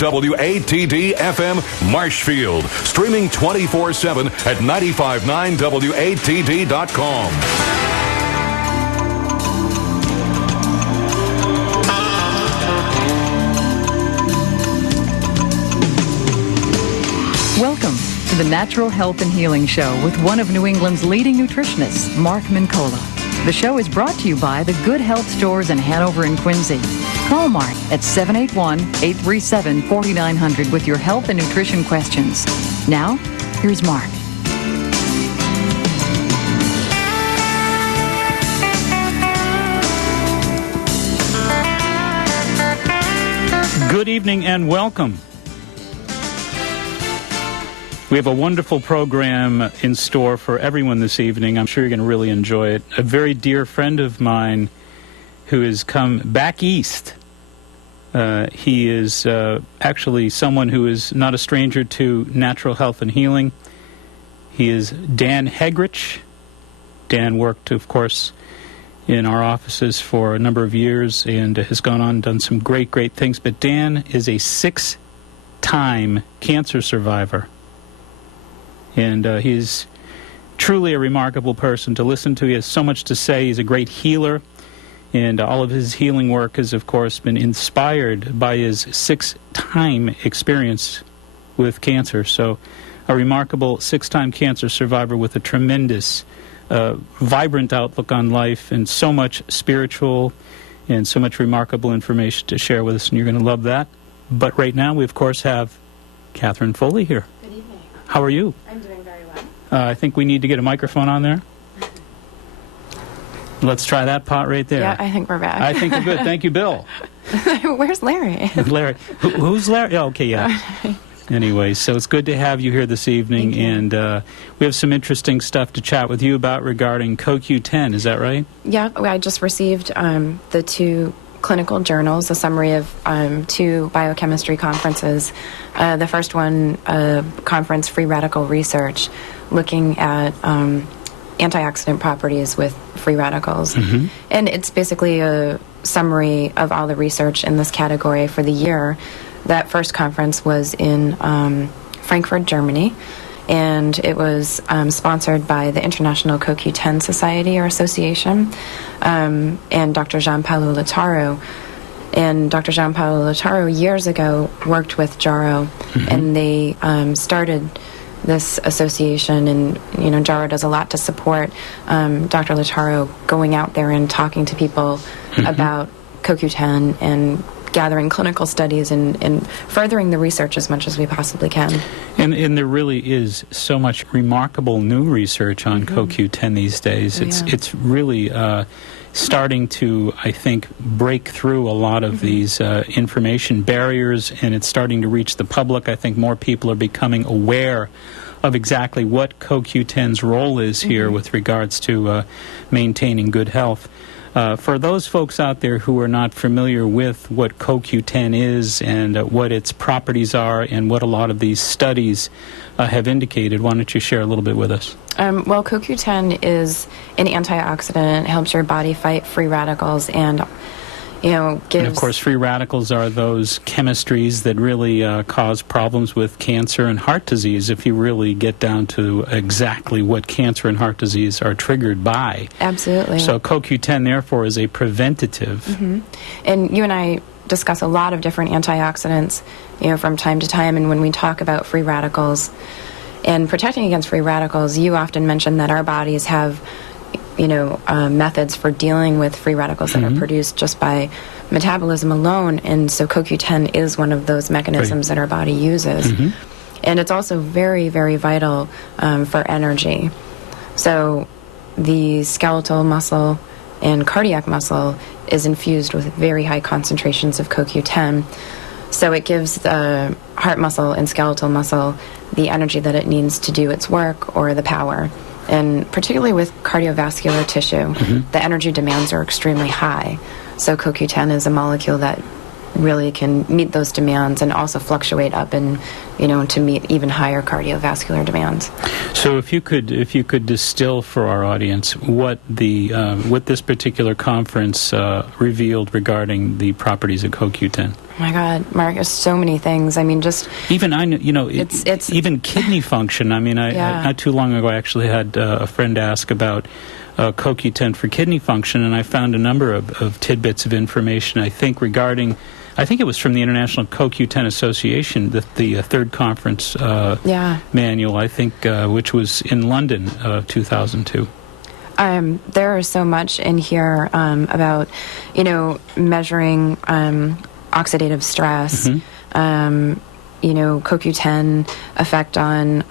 WATD FM Marshfield, streaming 24/7 at 959WATD.com. Welcome to the Natural Health and Healing Show with one of New England's leading nutritionists, Mark Mincola. The show is brought to you by the Good Health Stores in Hanover and Quincy. Call Mark at 781-837-4900 with your health and nutrition questions. Now, here's Mark. Good evening and welcome. We have a wonderful program in store for everyone this evening. I'm sure you're going to really enjoy it. A very dear friend of mine who has come back east. He is actually someone who is not a stranger to natural health and healing. He is Dan Hegrich. Dan worked, of course, in our offices for a number of years and has gone on and done some great, great things. But Dan is a 6-time cancer survivor. And he's truly a remarkable person to listen to. He has so much to say. He's a great healer. And all of his healing work has, of course, been inspired by his 6-time experience with cancer. So a remarkable 6-time cancer survivor with a tremendous, vibrant outlook on life and so much spiritual and so much remarkable information to share with us. And you're going to love that. But right now we, of course, have Catherine Foley here. Good evening. How are you? I'm doing very well. I think we need to get a microphone on there. Let's try that pot right there. Yeah, I think we're back. I think we're good. Thank you, Bill. Where's Larry? Larry. Who's Larry? Oh, okay, yeah. Anyway, so it's good to have you here this evening, and we have some interesting stuff to chat with you about regarding CoQ10. Is that right? Yeah, I just received the 2 clinical journals, a summary of 2 biochemistry conferences. The first one, conference Free Radical Research, looking at antioxidant properties with free radicals. Mm-hmm. And it's basically a summary of all the research in this category for the year. That first conference was in Frankfurt, Germany, and it was sponsored by the International CoQ10 Society or Association and Dr. Jean-Paolo Lautaro. And Dr. Jean-Paolo Lautaro years ago worked with Jaro, mm-hmm. and they started this association, and Jaro does a lot to support Dr. Lautaro going out there and talking to people mm-hmm. about CoQ10 and gathering clinical studies and furthering the research as much as we possibly can. And there really is so much remarkable new research on mm-hmm. CoQ10 these days. It's really starting to, I think, break through a lot of mm-hmm. these information barriers, and it's starting to reach the public. I think more people are becoming aware of exactly what CoQ10's role is here mm-hmm. with regards to maintaining good health. For those folks out there who are not familiar with what CoQ10 is and what its properties are and what a lot of these studies have indicated, why don't you share a little bit with us? Well, CoQ10 is an antioxidant. It helps your body fight free radicals and gives... And of course, free radicals are those chemistries that really cause problems with cancer and heart disease, if you really get down to exactly what cancer and heart disease are triggered by. Absolutely. So CoQ10, therefore, is a preventative. Mm-hmm. And you and I discuss a lot of different antioxidants, from time to time, and when we talk about free radicals and protecting against free radicals, you often mention that our bodies have methods for dealing with free radicals mm-hmm. that are produced just by metabolism alone, and so CoQ10 is one of those mechanisms that our body uses. Mm-hmm. And it's also very, very vital for energy. So the skeletal muscle and cardiac muscle is infused with very high concentrations of CoQ10, so it gives the heart muscle and skeletal muscle the energy that it needs to do its work, or the power. And particularly with cardiovascular tissue, mm-hmm. the energy demands are extremely high. So CoQ10 is a molecule that really can meet those demands and also fluctuate up and, to meet even higher cardiovascular demands. So if you could distill for our audience what this particular conference revealed regarding the properties of CoQ10. my God, Mark, there's so many things. I mean, just even even kidney function. I mean, not too long ago, I actually had a friend ask about CoQ10 for kidney function, and I found a number of tidbits of information. I think it was from the International CoQ10 Association, the third conference manual. I think which was in London, 2002. There is so much in here about, measuring oxidative stress, CoQ10 effect on,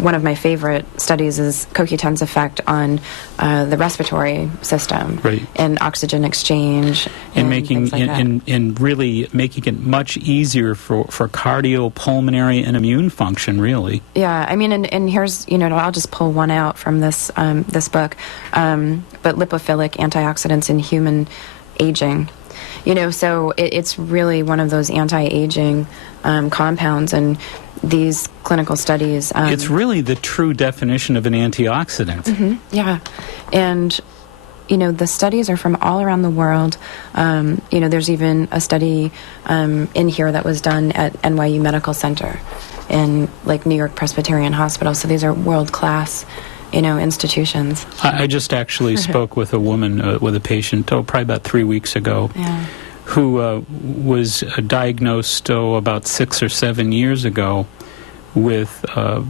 one of my favorite studies is CoQ10's effect on the respiratory system, right, and oxygen exchange, and really making it much easier for cardiopulmonary and immune function, really. Yeah, I mean, and here's, I'll just pull one out from this this book, but lipophilic antioxidants in human aging. So it's really one of those anti-aging compounds, and these clinical studies... it's really the true definition of an antioxidant. Yeah. And, the studies are from all around the world. There's even a study in here that was done at NYU Medical Center in, New York Presbyterian Hospital. So these are world-class institutions. I just actually spoke with a woman, with a patient, probably about 3 weeks ago, who was diagnosed, about 6 or 7 years ago with a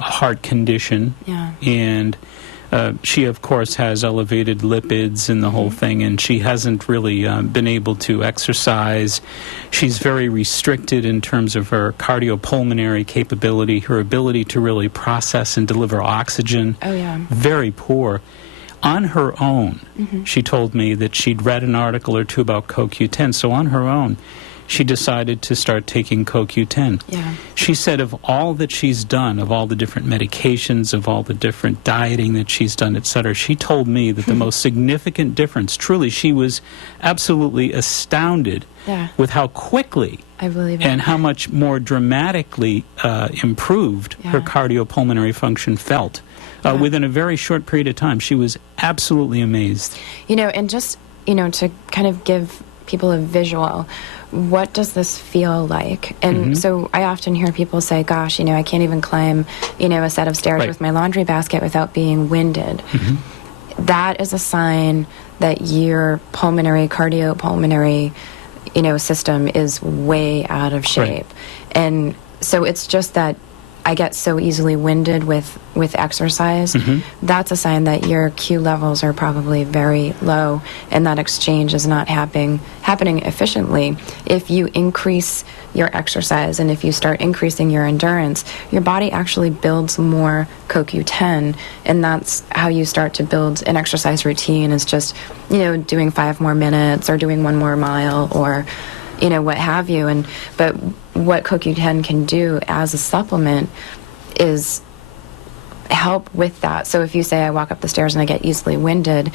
heart condition. And she, of course, has elevated lipids and the whole thing, and she hasn't really been able to exercise. She's very restricted in terms of her cardiopulmonary capability, her ability to really process and deliver oxygen. Very poor. On her own, she told me that she'd read an article or two about CoQ10, so on her own, she decided to start taking CoQ10. She said of all that she's done, of all the different medications, of all the different dieting that she's done, etc., she told me that the most significant difference, truly, she was absolutely astounded with how quickly I believe it. And how much more dramatically improved her cardiopulmonary function felt within a very short period of time. She was absolutely amazed. And just, to kind of give people a visual, what does this feel like? And so I often hear people say, gosh, I can't even climb, a set of stairs with my laundry basket without being winded. That is a sign that your cardiopulmonary, system is way out of shape. And so it's just that I get so easily winded with exercise. That's a sign that your Q levels are probably very low, and that exchange is not happening efficiently. If you increase your exercise and if you start increasing your endurance, your body actually builds more CoQ10, and that's how you start to build an exercise routine, is just, doing 5 more minutes or doing 1 more mile or what have you. But what CoQ10 can do as a supplement is help with that. So if you say I walk up the stairs and I get easily winded,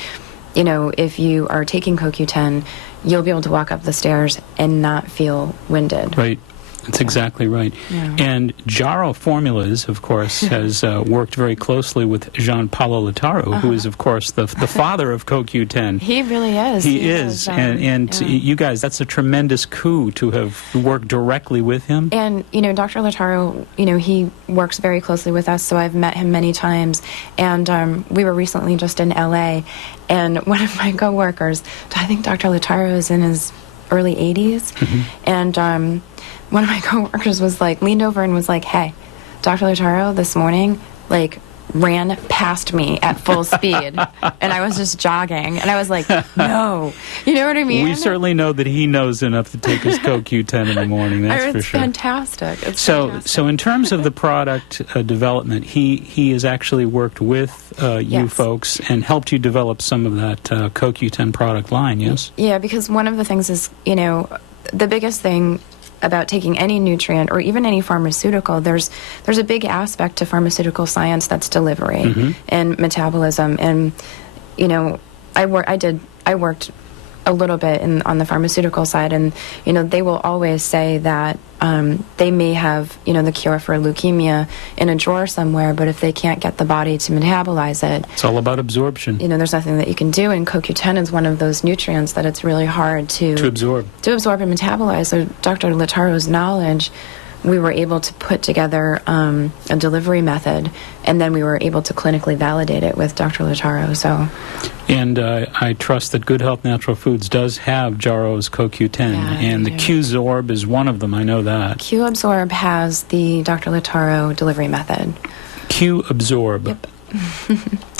if you are taking CoQ10, you'll be able to walk up the stairs and not feel winded. Right. That's exactly right. And Jarrow Formulas, of course, has worked very closely with Gianpaolo Lautaro, who is, of course, the father of CoQ10. He really is. He is. And you guys, that's a tremendous coup to have worked directly with him. And, Dr. Lautaro, he works very closely with us, so I've met him many times. And we were recently just in L.A., and one of my coworkers, I think Dr. Lautaro is in his early 80s, and one of my coworkers leaned over and was like, hey, Dr. Lautaro this morning, ran past me at full speed, and I was just jogging, and I was like, no. You know what I mean? We certainly know that he knows enough to take his CoQ10 in the morning, that's for sure. Fantastic. So in terms of the product development, he has actually worked with you folks and helped you develop some of that CoQ10 product line, yes? Yeah, because one of the things is, the biggest thing about taking any nutrient or even any pharmaceutical, there's a big aspect to pharmaceutical science that's delivery and metabolism. And I worked a little bit on the pharmaceutical side, and they will always say that they may have the cure for leukemia in a drawer somewhere, but if they can't get the body to metabolize it, it's all about absorption. There's nothing that you can do. And CoQ10 is one of those nutrients that it's really hard to absorb and metabolize. So Dr. Lataro's knowledge, we were able to put together a delivery method, and then we were able to clinically validate it with Dr. Lataro. So, and I trust that Good Health Natural Foods does have Jarrow's CoQ10, and the Q-Zorb is one of them. I know that. Q-Absorb has the Dr. Lataro delivery method. Q-Absorb. Yep.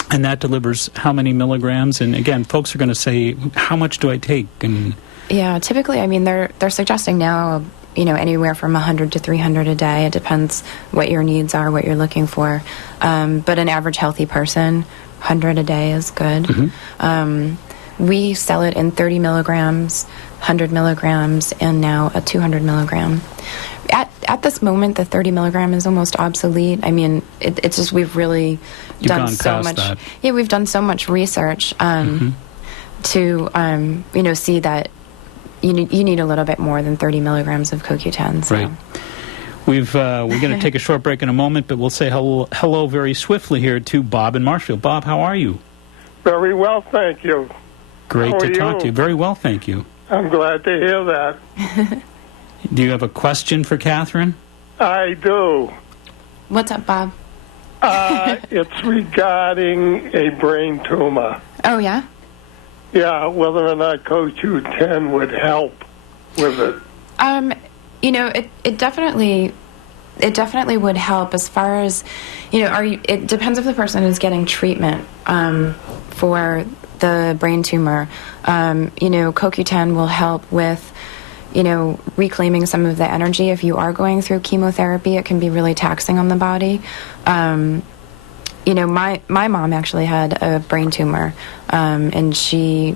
And that delivers how many milligrams? And again, folks are going to say, how much do I take? And yeah, typically, they're suggesting now, anywhere from 100 to 300 a day. It depends what your needs are, what you're looking for. But an average healthy person, 100 a day is good. Mm-hmm. We sell it in 30 milligrams, 100 milligrams, and now a 200 milligram. At this moment, the 30 milligram is almost obsolete. It's just we've really done so much. That. Yeah, we've done so much research to see that you need a little bit more than 30 milligrams of CoQ10. So. Right. We're going to take a short break in a moment, but we'll say hello very swiftly here to Bob in Marshfield. Bob, how are you? Very well, thank you. Great to talk to you. Very well, thank you. I'm glad to hear that. Do you have a question for Catherine? I do. What's up, Bob? It's regarding a brain tumor. Oh, yeah? Yeah, whether or not CoQ10 would help with it. It definitely would help as far as, it depends if the person is getting treatment for the brain tumor. CoQ10 will help with, reclaiming some of the energy. If you are going through chemotherapy, it can be really taxing on the body. My mom actually had a brain tumor, and she,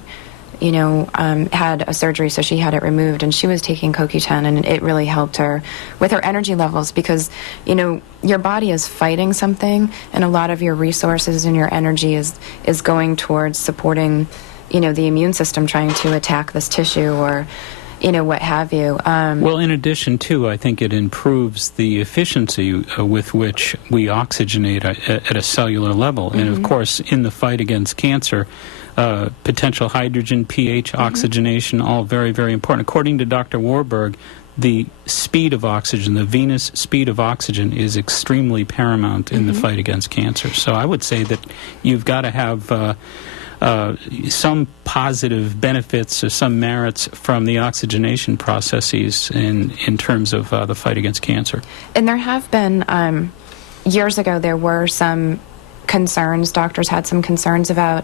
had a surgery, so she had it removed, and she was taking CoQ10, and it really helped her with her energy levels because, your body is fighting something, and a lot of your resources and your energy is going towards supporting, the immune system trying to attack this tissue or, what have you. Well, in addition, too, I think it improves the efficiency with which we oxygenate at a cellular level. Mm-hmm. And, of course, in the fight against cancer, potential hydrogen, pH, oxygenation, all very, very important. According to Dr. Warburg, the speed of oxygen, the venous speed of oxygen, is extremely paramount in the fight against cancer. So I would say that you've got to have some positive benefits or some merits from the oxygenation processes in terms of the fight against cancer. And there have been, years ago, there were some concerns. Doctors had some concerns about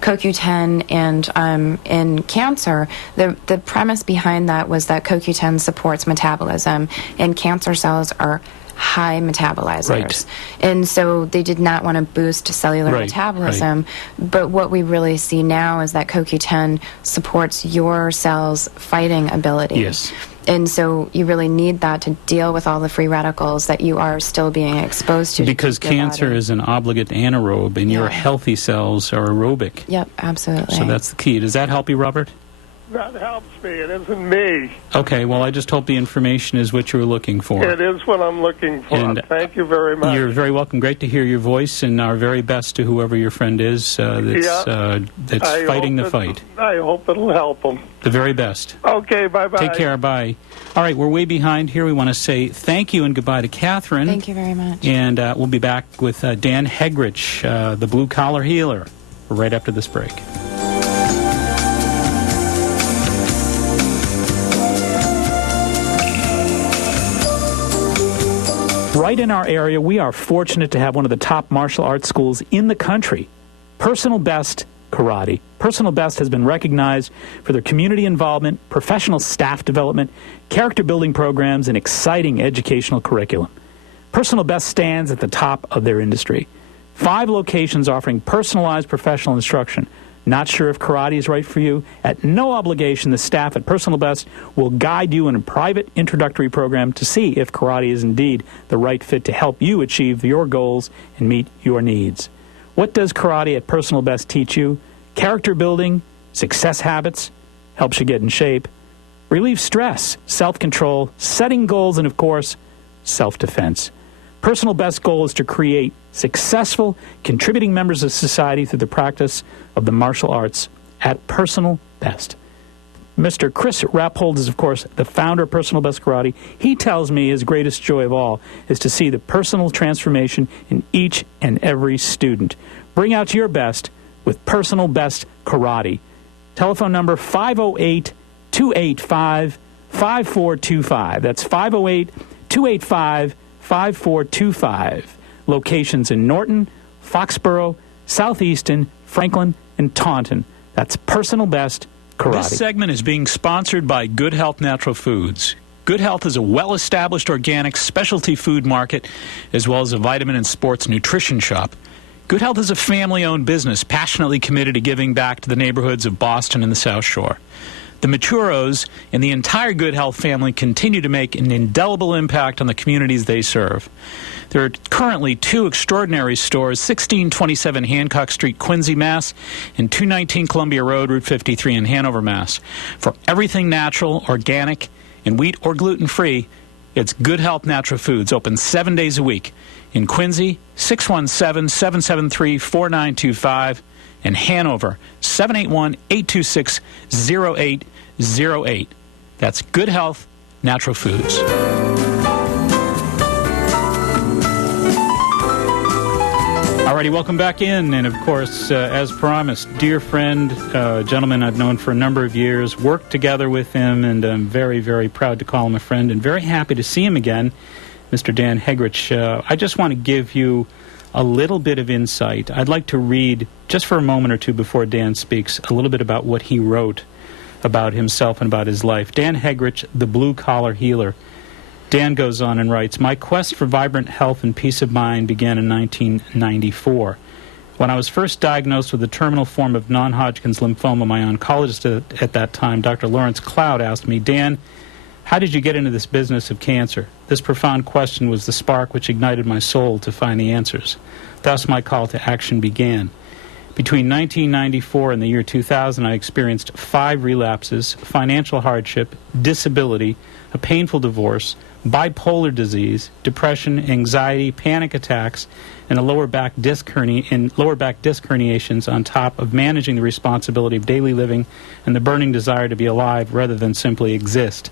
CoQ10 and in cancer. The premise behind that was that CoQ10 supports metabolism, and cancer cells are high metabolizers. Right. And so they did not want to boost cellular metabolism. Right. But what we really see now is that CoQ10 supports your cell's fighting ability. Yes. And so you really need that to deal with all the free radicals that you are still being exposed to. Because cancer is an obligate anaerobe, and your healthy cells are aerobic. Yep, absolutely. So that's the key. Does that help you, Robert? That helps me. It isn't me. Okay, well, I just hope the information is what you were looking for. It is what I'm looking for. And thank you very much. You're very welcome. Great to hear your voice, and our very best to whoever your friend is that's fighting the fight. I hope it'll help them. The very best. Okay, bye-bye. Take care, bye. All right, we're way behind here. We want to say thank you and goodbye to Catherine. Thank you very much. And we'll be back with Dan Hegrich, the blue-collar healer, right after this break. Right in our area, we are fortunate to have one of the top martial arts schools in the country, Personal Best Karate. Personal Best has been recognized for their community involvement, professional staff development, character building programs, and exciting educational curriculum. Personal Best stands at the top of their industry. 5 locations offering personalized professional instruction. Not sure if karate is right for you? At no obligation, the staff at Personal Best will guide you in a private introductory program to see if karate is indeed the right fit to help you achieve your goals and meet your needs. What does karate at Personal Best teach you? Character building, success habits, helps you get in shape, relieves stress, self-control, setting goals, and, of course, self-defense. Personal Best goal is to create successful, contributing members of society through the practice of the martial arts at Personal Best. Mr. Chris Rappold is, of course, the founder of Personal Best Karate. He tells me his greatest joy of all is to see the personal transformation in each and every student. Bring out your best with Personal Best Karate. Telephone number 508-285-5425. That's 508-285-5425. Locations in Norton, Foxborough, Southeaston, Franklin, and Taunton. That's Personal Best Karate. This segment is being sponsored by Good Health Natural Foods. Good Health is a well-established organic specialty food market as well as a vitamin and sports nutrition shop. Good Health is a family-owned business passionately committed to giving back to the neighborhoods of Boston and the South Shore. The Maturos and the entire Good Health family continue to make an indelible impact on the communities they serve. There are currently 2 extraordinary stores, 1627 Hancock Street, Quincy, Mass., and 219 Columbia Road, Route 53 in Hanover, Mass. For everything natural, organic, and wheat or gluten-free, it's Good Health Natural Foods, open 7 days a week. In Quincy, 617-773-4925, and Hanover, 781-826-0808. That's Good Health Natural Foods. Alrighty, welcome back in, and of course, as promised, dear friend, gentleman I've known for a number of years, worked together with him, and I'm very, very proud to call him a friend, and very happy to see him again, Mr. Dan Hegrich. I just want to give you a little bit of insight. I'd like to read, just for a moment or two before Dan speaks, a little bit about what he wrote about himself and about his life. Dan Hegrich, the blue-collar healer. Dan goes on and writes, "My quest for vibrant health and peace of mind began in 1994. When I was first diagnosed with a terminal form of non-Hodgkin's lymphoma, my oncologist at that time, Dr. Lawrence Cloud, asked me, 'Dan, how did you get into this business of cancer?' This profound question was the spark which ignited my soul to find the answers. Thus my call to action began. Between 1994 and the year 2000, I experienced 5 relapses, financial hardship, disability, a painful divorce, bipolar disease, depression, anxiety, panic attacks, and lower back disc herniations on top of managing the responsibility of daily living and the burning desire to be alive rather than simply exist.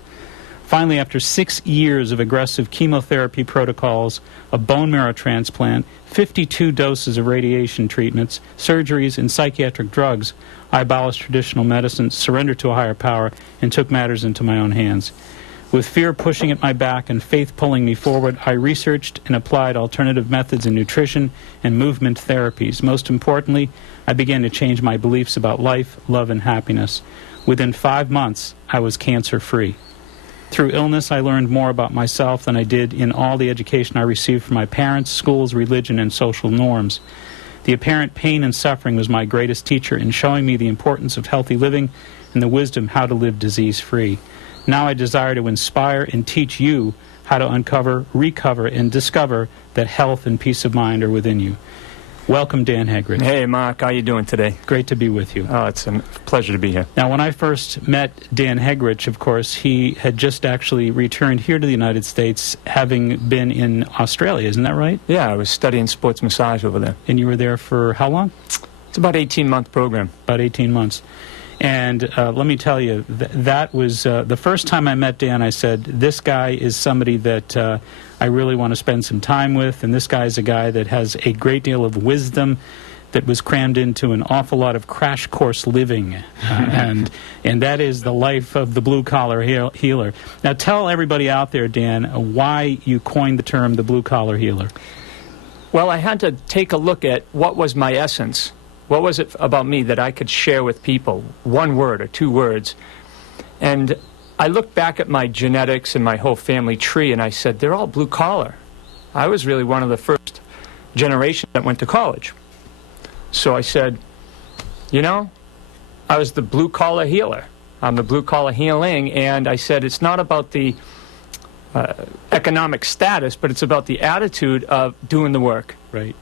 Finally, after 6 years of aggressive chemotherapy protocols, a bone marrow transplant, 52 doses of radiation treatments, surgeries, and psychiatric drugs, I abolished traditional medicine, surrendered to a higher power, and took matters into my own hands. With fear pushing at my back and faith pulling me forward, I researched and applied alternative methods in nutrition and movement therapies. Most importantly, I began to change my beliefs about life, love, and happiness. Within 5 months, I was cancer-free. Through illness, I learned more about myself than I did in all the education I received from my parents, schools, religion, and social norms. The apparent pain and suffering was my greatest teacher in showing me the importance of healthy living and the wisdom how to live disease-free. Now I desire to inspire and teach you how to uncover, recover, and discover that health and peace of mind are within you. Welcome, Dan Hegrich. Hey, Mark. How you doing today? Great to be with you. Oh, it's a pleasure to be here. Now, when I first met Dan Hegrich, of course, he had just actually returned here to the United States, having been in Australia. Isn't that right? Yeah, I was studying sports massage over there. And you were there for how long? It's about an 18-month program. About 18 months. And let me tell you, that was the first time I met Dan. I said, this guy is somebody that I really want to spend some time with, and this guy is a guy that has a great deal of wisdom that was crammed into an awful lot of crash course living, and that is the life of the blue-collar healer. Now tell everybody out there, Dan, why you coined the term the blue-collar healer. Well, I had to take a look at what was my essence. What was it about me that I could share with people? 1 word or 2 words. And I looked back at my genetics and my whole family tree, and I said, they're all blue-collar. I was really one of the first generation that went to college. So I said, you know, I was the blue-collar healer. I'm the blue-collar healing, and I said it's not about the economic status, but it's about the attitude of doing the work. Right.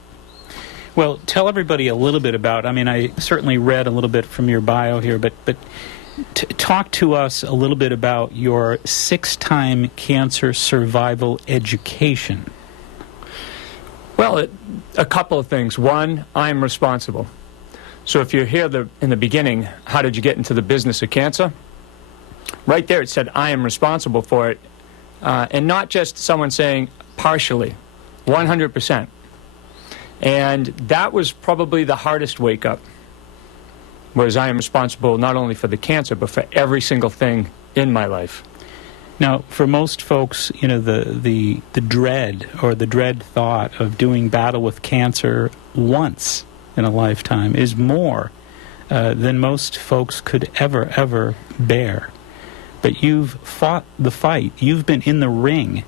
Well, tell everybody a little bit about, I mean, I certainly read a little bit from your bio here, but Talk to us a little bit about your 6-time cancer survival education. Well, a couple of things. One, I'm responsible. So if you're here in the beginning, how did you get into the business of cancer? Right there it said, I am responsible for it. And not just someone saying partially, 100%. And that was probably the hardest wake-up, was I am responsible not only for the cancer, but for every single thing in my life. Now, for most folks, you know, the dread or the dread thought of doing battle with cancer once in a lifetime is more than most folks could ever bear. But you've fought the fight. You've been in the ring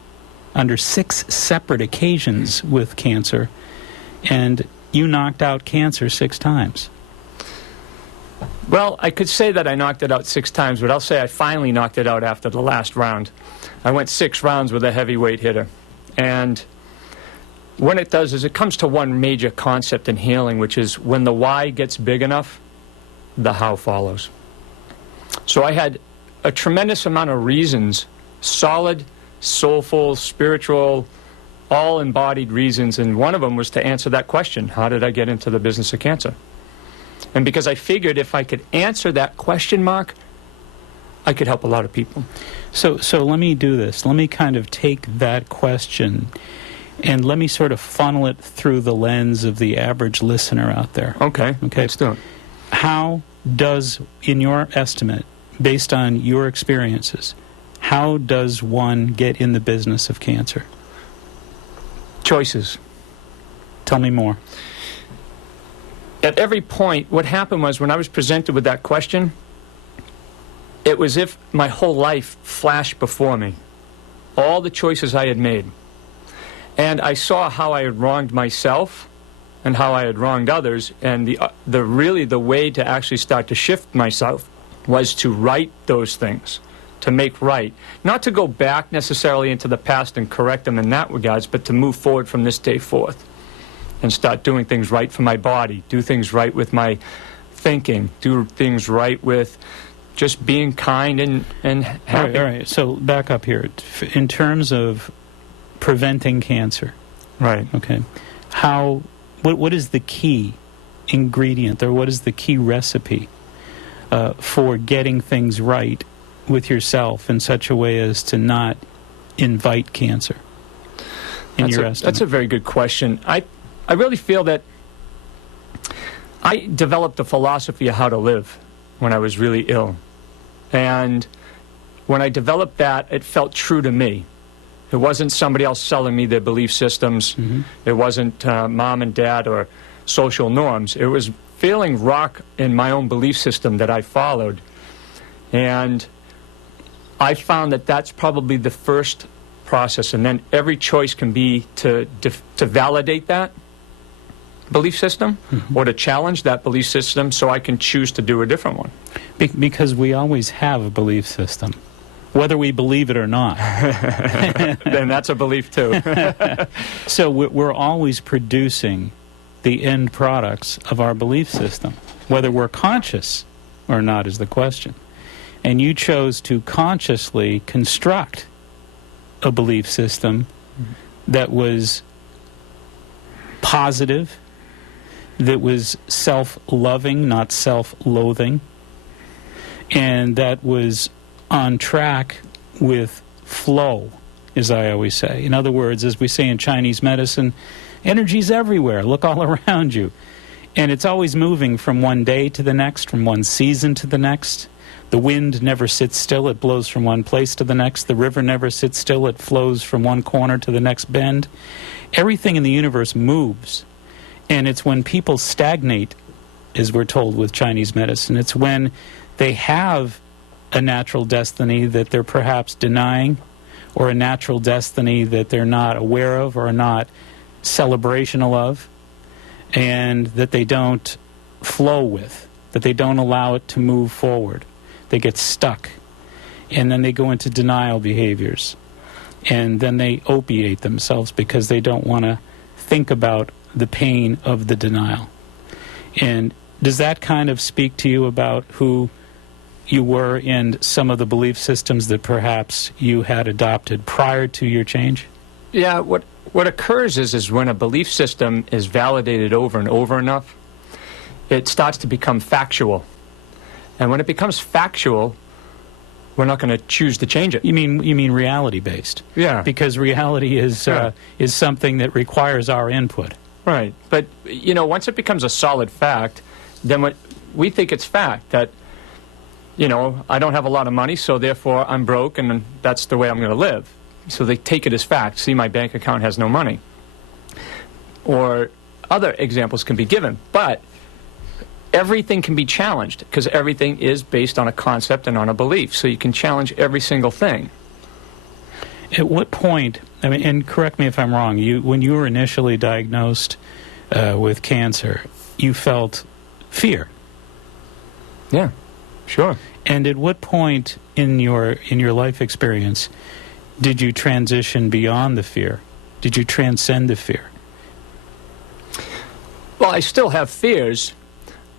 under 6 separate occasions with cancer, and you knocked out cancer 6 times. Well, I could say that I knocked it out 6 times, but I'll say I finally knocked it out after the last round. I went 6 rounds with a heavyweight hitter. And what it does is it comes to one major concept in healing, which is when the why gets big enough, the how follows. So I had a tremendous amount of reasons, solid, soulful, spiritual, all embodied reasons, and one of them was to answer that question, how did I get into the business of cancer? And because I figured if I could answer that question mark, I could help a lot of people. So let me do this. Let me kind of take that question and let me sort of funnel it through the lens of the average listener out there. Okay, let's do it. How does, in your estimate, based on your experiences, how does one get in the business of cancer? Choices. Tell me more. At every point, what happened was when I was presented with that question, it was as if my whole life flashed before me, all the choices I had made. And I saw how I had wronged myself and how I had wronged others, and the way to actually start to shift myself was to right those things, to make right. Not to go back necessarily into the past and correct them in that regards, but to move forward from this day forth and start doing things right for my body, do things right with my thinking, do things right with just being kind and happy. All right. So back up here. In terms of preventing cancer, right? Okay. What is the key ingredient, or what is the key recipe for getting things right with yourself in such a way as to not invite cancer? In your estimate, that's a very good question. I really feel that I developed a philosophy of how to live when I was really ill. And when I developed that, it felt true to me. It wasn't somebody else selling me their belief systems. Mm-hmm. It wasn't mom and dad or social norms. It was feeling rock in my own belief system that I followed. And I found that that's probably the first process. And then every choice can be to validate that belief system, mm-hmm. or to challenge that belief system so I can choose to do a different one. Because we always have a belief system, whether we believe it or not. Then that's a belief too. So we're always producing the end products of our belief system. Whether we're conscious or not is the question. And you chose to consciously construct a belief system that was positive, that was self-loving, not self-loathing, and that was on track with flow, as I always say. In other words, as we say in Chinese medicine, energy's everywhere. Look all around you. And it's always moving from one day to the next, from one season to the next. The wind never sits still. It blows from one place to the next. The river never sits still. It flows from one corner to the next bend. Everything in the universe moves. And it's when people stagnate, as we're told with Chinese medicine, it's when they have a natural destiny that they're perhaps denying, or a natural destiny that they're not aware of or not celebrational of, and that they don't flow with, that they don't allow it to move forward. They get stuck, and then they go into denial behaviors, and then they opiate themselves because they don't want to think about the pain of the denial. And does that kind of speak to you about who you were in some of the belief systems that perhaps you had adopted prior to your change? Yeah, what occurs is when a belief system is validated over and over enough, it starts to become factual. And when it becomes factual, we're not going to choose to change it. You mean reality-based? Yeah. Because reality is something that requires our input. Right. But, once it becomes a solid fact, then we think it's fact that, I don't have a lot of money, so therefore I'm broke, and that's the way I'm going to live. So they take it as fact. See, my bank account has no money. Or other examples can be given. But everything can be challenged because everything is based on a concept and on a belief. So you can challenge every single thing. At what point, and correct me if I'm wrong, when you were initially diagnosed with cancer, you felt fear. Yeah, sure. And at what point in your life experience did you transition beyond the fear? Did you transcend the fear? Well, I still have fears,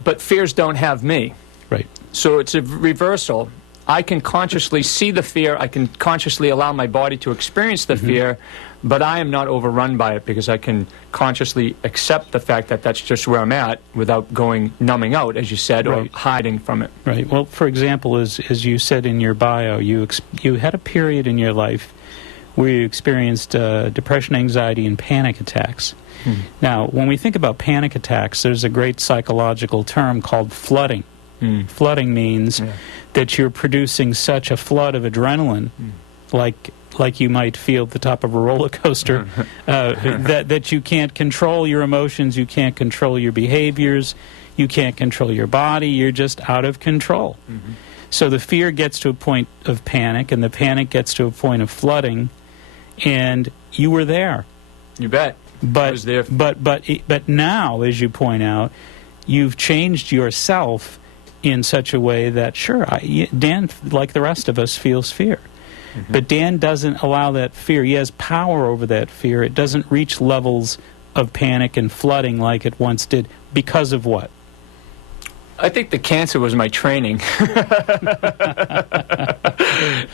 but fears don't have me. Right. So it's a reversal. I can consciously see the fear. I can consciously allow my body to experience the fear, but I am not overrun by it because I can consciously accept the fact that that's just where I'm at without numbing out, as you said, right, or hiding from it. Right. Well, for example, as you said in your bio, you had a period in your life where you experienced depression, anxiety, and panic attacks. Now, when we think about panic attacks, there's a great psychological term called flooding. Flooding means that you're producing such a flood of adrenaline, like you might feel at the top of a roller coaster, that you can't control your emotions, you can't control your behaviors, you can't control your body, you're just out of control. So the fear gets to a point of panic, and the panic gets to a point of flooding, and you were there. You bet. I was there. But now, as you point out, you've changed yourself in such a way that, sure, Dan, like the rest of us, feels fear. But Dan doesn't allow that fear. He has power over that fear. It doesn't reach levels of panic and flooding like it once did. Because of what? I think the cancer was my training.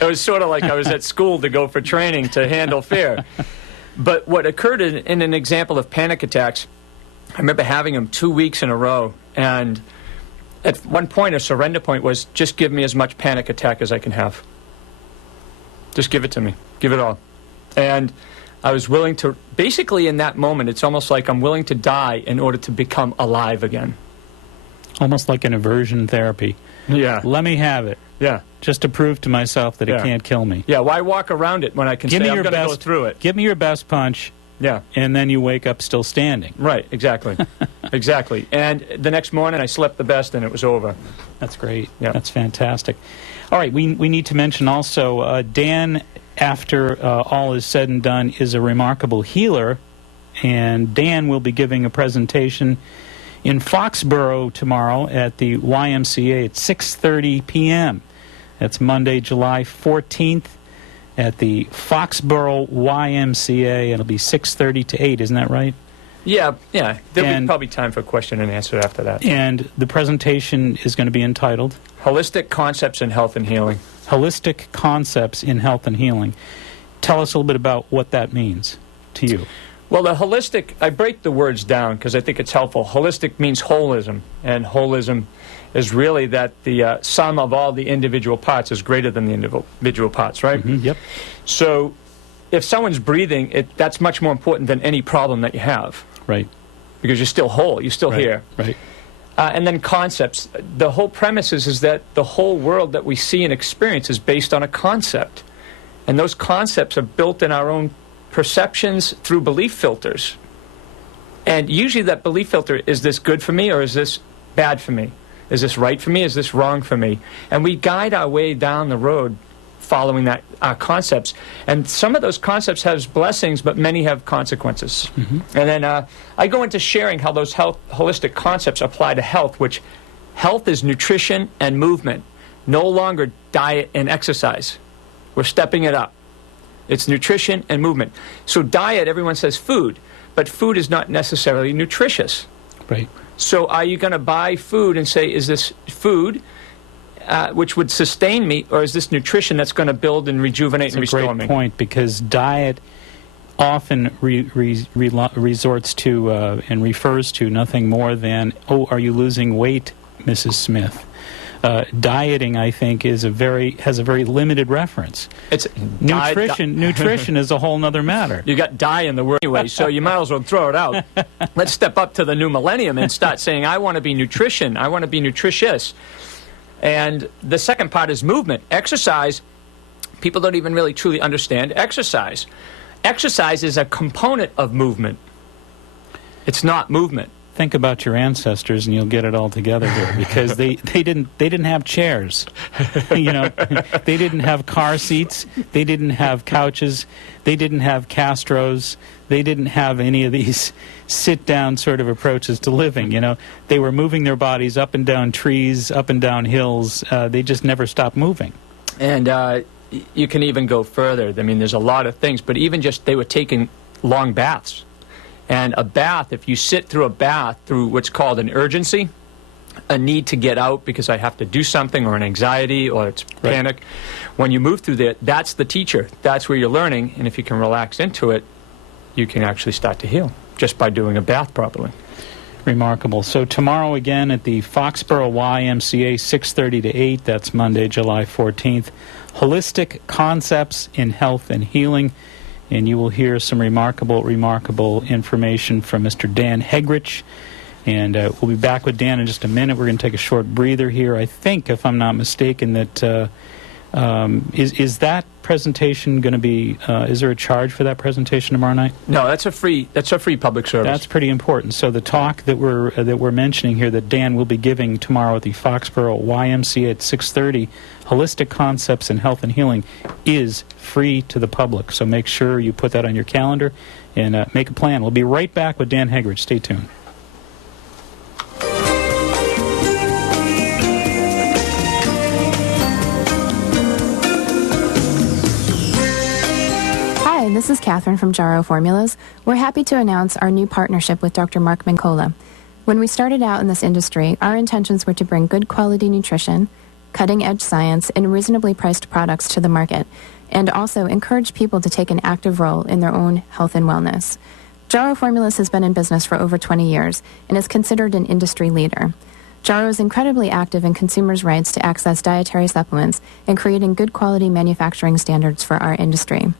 It was sort of like I was at school to go for training to handle fear. But what occurred in an example of panic attacks, I remember having them 2 weeks in a row, and at one point a surrender point was, just give me as much panic attack as I can have. Just give it to me. Give it all. And I was willing to, basically in that moment, it's almost like I'm willing to die in order to become alive again. Almost like an aversion therapy. Yeah. Let me have it. Yeah. Just to prove to myself that it can't kill me. Yeah, why walk around it when I can say I'm going to go through it? Give me your best punch. Yeah. And then you wake up still standing. Right, exactly. Exactly. And the next morning I slept the best and it was over. That's great. Yeah. That's fantastic. All right, we need to mention also, Dan, after all is said and done, is a remarkable healer. And Dan will be giving a presentation in Foxborough tomorrow at the YMCA at 6:30 p.m. That's Monday, July 14th at the Foxborough YMCA. It'll be 6:30 to 8, isn't that right? Yeah. There'll be probably time for question and answer after that. And the presentation is going to be entitled? Holistic Concepts in Health and Healing. Holistic Concepts in Health and Healing. Tell us a little bit about what that means to you. Well, the holistic, I break the words down because I think it's helpful. Holistic means holism, and holism is really that the sum of all the individual parts is greater than the individual parts, right? Yep. So if someone's breathing, that's much more important than any problem that you have. Right. Because you're still whole, you're still here. Right. And then concepts. The whole premise is that the whole world that we see and experience is based on a concept. And those concepts are built in our own perceptions through belief filters. And usually that belief filter, is this good for me or is this bad for me? Is this right for me? Is this wrong for me? And we guide our way down the road following our concepts. And some of those concepts have blessings, but many have consequences. And then I go into sharing how those holistic concepts apply to health, which health is nutrition and movement, no longer diet and exercise. We're stepping it up. It's nutrition and movement. So diet, everyone says food, but food is not necessarily nutritious. Right. So are you going to buy food and say, is this food? which would sustain me, or is this nutrition that's going to build and rejuvenate and restore me? That's a great point, because diet often resorts to and refers to nothing more than, oh, are you losing weight, Mrs. Smith? Dieting, I think, has a very limited reference. It's nutrition is a whole nother matter. You got die in the word anyway, so you might as well throw it out. Let's step up to the new millennium and start saying, I want to be nutrition. I want to be nutritious. And the second part is movement. Exercise, people don't even really truly understand exercise. Exercise is a component of movement. It's not movement. Think about your ancestors, and you'll get it all together here, because they didn't have chairs, you know, they didn't have car seats, they didn't have couches, they didn't have Castros, they didn't have any of these sit-down sort of approaches to living. You know, they were moving their bodies up and down trees, up and down hills. They just never stopped moving. And you can even go further. I mean, there's a lot of things, but even just they were taking long baths. And a bath, if you sit through a bath through what's called an urgency, a need to get out because I have to do something, or an anxiety, or it's panic, when you move through that, that's the teacher. That's where you're learning. And if you can relax into it, you can actually start to heal just by doing a bath properly. Remarkable. So tomorrow again at the Foxborough YMCA, 6:30 to 8. That's Monday, July 14th. Holistic Concepts in Health and Healing. And you will hear some remarkable information from Mr. Dan Hegrich. And we'll be back with Dan in just a minute. We're going to take a short breather here. I think, if I'm not mistaken, that is that presentation going to be, is there a charge for that presentation tomorrow night? No, that's a free public service. That's pretty important. So the talk that we're mentioning here that Dan will be giving tomorrow at the Foxborough YMCA at 6:30, Holistic Concepts in Health and Healing, is free to the public. So make sure you put that on your calendar and make a plan. We'll be right back with Dan Hegrich. Stay tuned. Hi, this is Catherine from Jarrow Formulas. We're happy to announce our new partnership with Dr. Mark Mincola. When we started out in this industry, our intentions were to bring good quality nutrition, cutting-edge science, and reasonably priced products to the market, and also encourage people to take an active role in their own health and wellness. Jarrow Formulas has been in business for over 20 years and is considered an industry leader. Jarrow is incredibly active in consumers' rights to access dietary supplements and creating good quality manufacturing standards for our industry.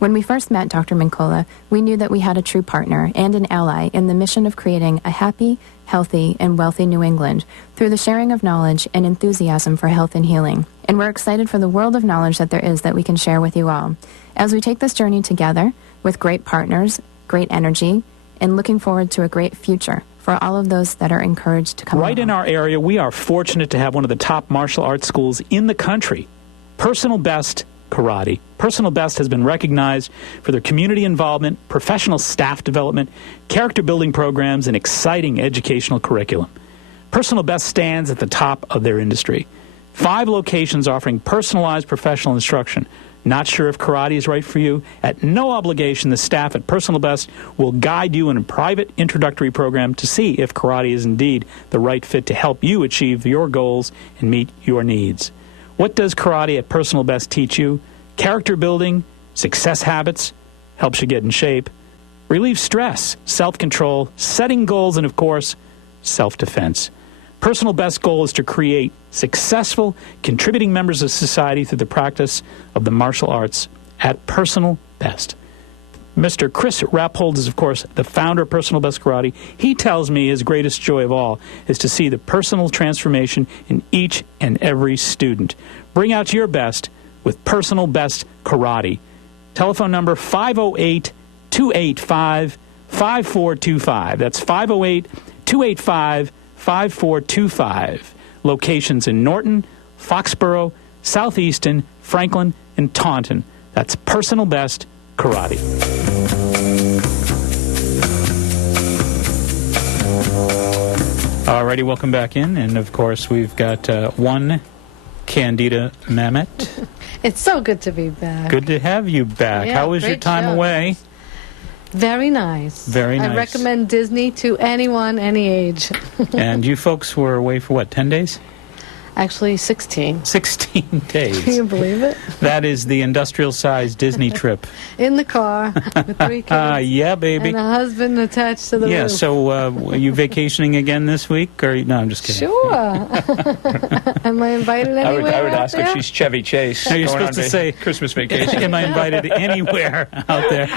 When we first met Dr. Mincola, we knew that we had a true partner and an ally in the mission of creating a happy, healthy, and wealthy New England through the sharing of knowledge and enthusiasm for health and healing. And we're excited for the world of knowledge that there is that we can share with you all as we take this journey together with great partners, great energy, and looking forward to a great future for all of those that are encouraged to come Right along. in our area, we are fortunate to have one of the top martial arts schools in the country, Personal Best Karate. Personal Best has been recognized for their community involvement, professional staff development, character building programs, and exciting educational curriculum. Personal Best stands at the top of their industry. 5 locations offering personalized professional instruction. Not sure if karate is right for you? At no obligation, the staff at Personal Best will guide you in a private introductory program to see if karate is indeed the right fit to help you achieve your goals and meet your needs. What does karate at Personal Best teach you? Character building, success habits, helps you get in shape, relieve stress, self-control, setting goals, and, of course, self-defense. Personal Best's goal is to create successful, contributing members of society through the practice of the martial arts at Personal Best. Mr. Chris Rappold is, of course, the founder of Personal Best Karate. He tells me his greatest joy of all is to see the personal transformation in each and every student. Bring out your best with Personal Best Karate. Telephone number 508-285-5425. That's 508-285-5425. Locations in Norton, Foxborough, Southeaston, Franklin, and Taunton. That's Personal Best Karate. Alrighty, welcome back in. And of course, we've got one Candida Mamet. It's so good to be back. Good to have you back. Yeah, How was your great time show. away? Very nice. Very nice. I recommend Disney to anyone, any age. And you folks were away for what, 10 days? Actually, 16. 16 days. Can you believe it? That is the industrial-sized Disney trip. In the car with 3 kids. Yeah, baby. And a husband attached to the Yeah, roof. so are you vacationing again this week? Or no, I'm just kidding. Sure. Am I invited anywhere? I would out ask there? if she's Chevy Chase. No, you're going supposed on to say Christmas vacation. Am I invited anywhere out there?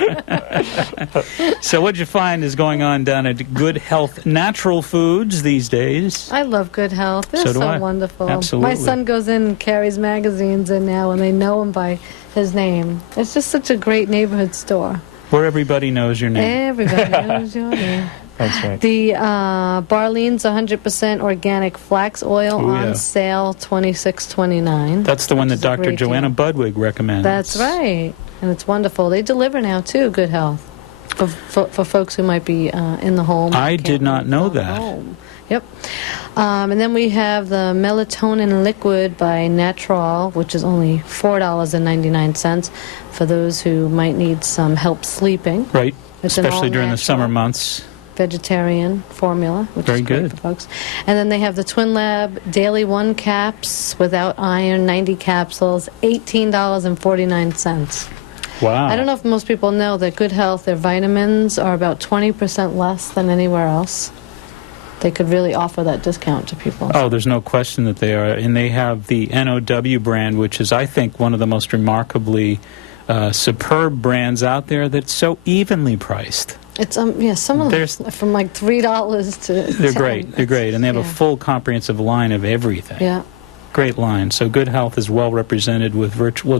So what you find is going on down at Good Health Natural Foods these days. I love Good Health. They're So do I. wonderful. Absolutely. My son goes in and carries magazines in now, and they know him by his name. It's just such a great neighborhood store. Where everybody knows your name. Everybody knows your name. That's right. The Barlean's 100% organic flax oil Ooh, on yeah. sale, $26.29. That's the one which that is a Dr. great Joanna deal. Budwig recommends. That's right, and it's wonderful. They deliver now too. Good Health for folks who might be in the home. I can't did not leave know the that. home. Yep. And then we have the melatonin liquid by Natural, which is only $4.99 for those who might need some help sleeping. Right, It's an especially during the all-natural summer months. vegetarian formula, which Very is great good. for folks. And then they have the Twin Lab Daily 1 caps without iron, 90 capsules, $18.49. Wow. I don't know if most people know that Good Health, their vitamins are about 20% less than anywhere else. They could really offer that discount to people. Oh, there's no question that they are. And they have the NOW brand, which is, I think, one of the most remarkably superb brands out there that's so evenly priced. It's some of them from like $3 to They're $10. great. They're great. And they have a Yeah. full comprehensive line of everything. Yeah. Great line. So Good Health is well represented with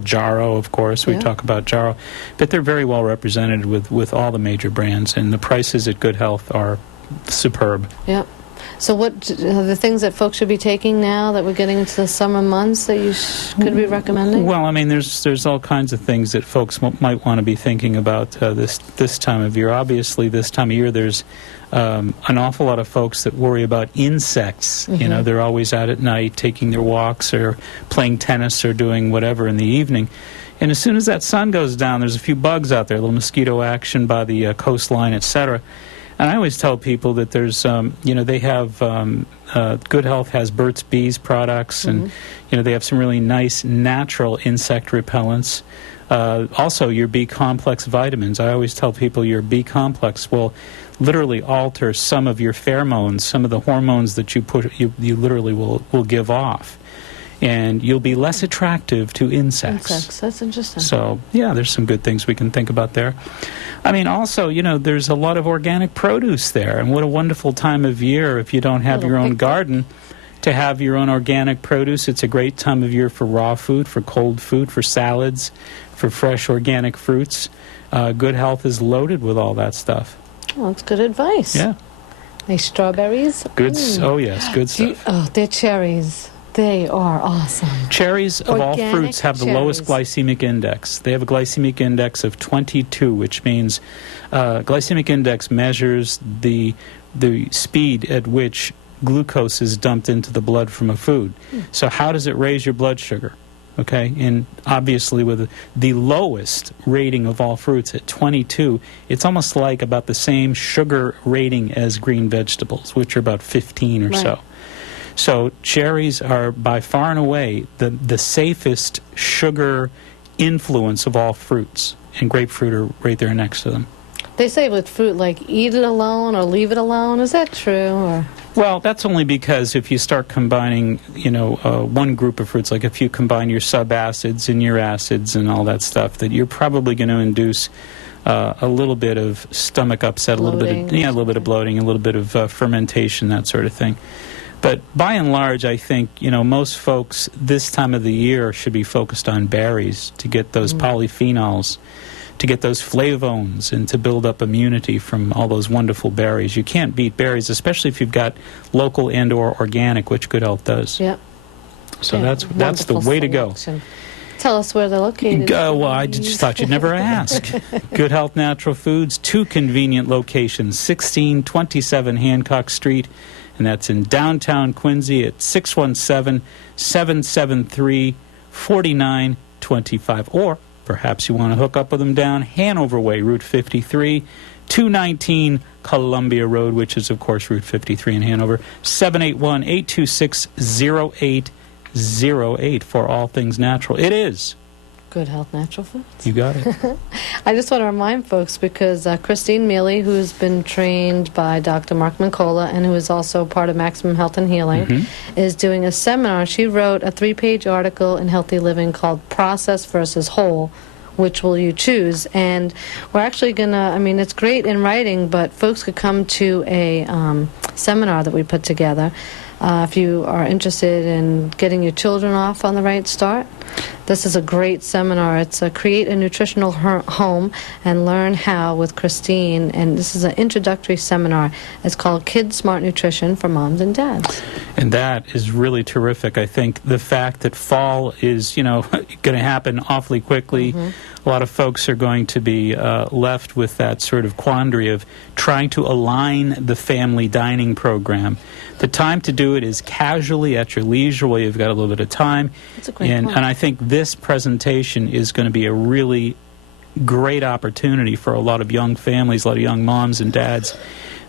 Jarrow, of course. We Yeah. talk about Jarrow. But they're very well represented with all the major brands. And the prices at Good Health are superb. Yep. So what are the things that folks should be taking now that we're getting into the summer months that you could be recommending? Well, I mean, there's all kinds of things that folks might want to be thinking about this time of year. Obviously, this time of year, there's an awful lot of folks that worry about insects. You know, they're always out at night taking their walks or playing tennis or doing whatever in the evening. And as soon as that sun goes down, there's a few bugs out there, a little mosquito action by the coastline, etc. And I always tell people that there's, they have, Good Health has Burt's Bees products, and, they have some really nice natural insect repellents. Also, your B complex vitamins. I always tell people your B complex will literally alter some of your pheromones, some of the hormones that you literally will give off. And you'll be less attractive to insects. That's interesting. So, yeah, there's some good things we can think about there. I mean, also, there's a lot of organic produce there. And what a wonderful time of year if you don't have your own garden to have your own organic produce. It's a great time of year for raw food, for cold food, for salads, for fresh organic fruits. Good Health is loaded with all that stuff. Well, that's good advice. Yeah. Nice strawberries. Good. Oh, yes, good stuff. They're cherries. They are awesome. Cherries of all Organic fruits have the lowest glycemic index. They have a glycemic index of 22, which means glycemic index measures the speed at which glucose is dumped into the blood from a food. So how does it raise your blood sugar? Okay, and obviously with the lowest rating of all fruits at 22, it's almost like about the same sugar rating as green vegetables, which are about 15 or so. So cherries are by far and away the safest sugar influence of all fruits, and grapefruit are right there next to them. They say with fruit, like eat it alone or leave it alone. Is that true? Or? Well, that's only because if you start combining, one group of fruits, like if you combine your subacids and your acids and all that stuff, that you're probably going to induce a little bit of stomach upset, a little bit of bloating, a little bit of fermentation, that sort of thing. But by and large, I think, most folks this time of the year should be focused on berries to get those polyphenols, to get those flavones, and to build up immunity from all those wonderful berries. You can't beat berries, especially if you've got local and or organic, which Good Health does. Yep. So Yeah, that's the way to go. Tell us where they're located. Well, I just thought you'd never ask. Good Health Natural Foods, 2 convenient locations, 1627 Hancock Street, and that's in downtown Quincy at 617-773-4925. Or perhaps you want to hook up with them down Hanover Way, Route 53, 219 Columbia Road, which is, of course, Route 53 in Hanover, 781-826-08 WATDjuly13 for all things natural. It is. Good Health Natural Foods. You got it. I just want to remind folks, because Christine Mealy, who's been trained by Dr. Mark Mincola and who is also part of Maximum Health and Healing, is doing a seminar. She wrote a 3-page article in Healthy Living called Process versus Whole. Which will you choose? And we're actually going to, I mean, it's great in writing, but folks could come to a seminar that we put together. If you are interested in getting your children off on the right start, this is a great seminar. It's Create a Nutritional Home and Learn How with Christine. And this is an introductory seminar. It's called Kids Smart Nutrition for Moms and Dads. And that is really terrific. I think the fact that fall is, going to happen awfully quickly. A lot of folks are going to be left with that sort of quandary of trying to align the family dining program. The time to do it is casually at your leisure while you've got a little bit of time. That's a great point. And I think this presentation is going to be a really great opportunity for a lot of young families, a lot of young moms and dads